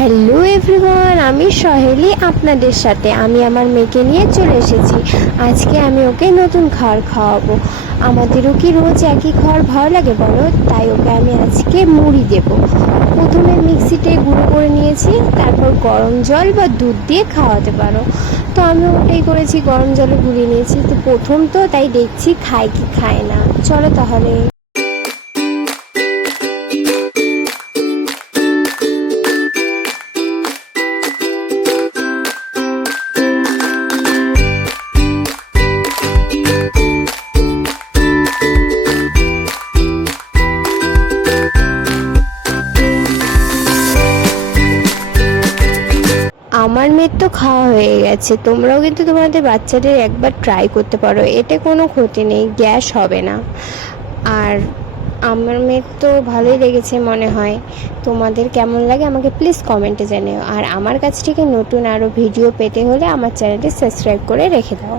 Hello everyone, আমি সহেলি আপনাদের সাথে আমি আমার মেয়েকে নিয়ে চলে এসেছি। আজকে আমি ওকে নতুন খাবার খাওয়াবো। আমাদেরও কি রোজ একই খাবার ভালো লাগে বলো? তাই ওকে আমি আজকে মুড়ি দেব। প্রথমে মিক্সিতে গুঁড়ো করে নিয়েছি, তারপর গরম জল বা দুধ দিয়ে খাওয়াতে পারো। তো আমি ওটাই করেছি, গরম জলে গুলিয়ে নিয়েছি। তো প্রথম তো তাই দেখছি খায় কি খায় না। চলো তাহলে। আমার মেয়ের তো খাওয়া হয়ে গেছে। তোমরাও কিন্তু তোমাদের বাচ্চাদের একবার ট্রাই করতে পারো, এতে কোনো ক্ষতি নেই, গ্যাস হবে না। আর আমার মেয়ের তো ভালোই লেগেছে মনে হয়। তোমাদের কেমন লাগে আমাকে প্লিজ কমেন্টে জানিও। আর আমার কাছ থেকে নতুন আরও ভিডিও পেতে হলে আমার চ্যানেলটি সাবস্ক্রাইব করে রেখে দাও।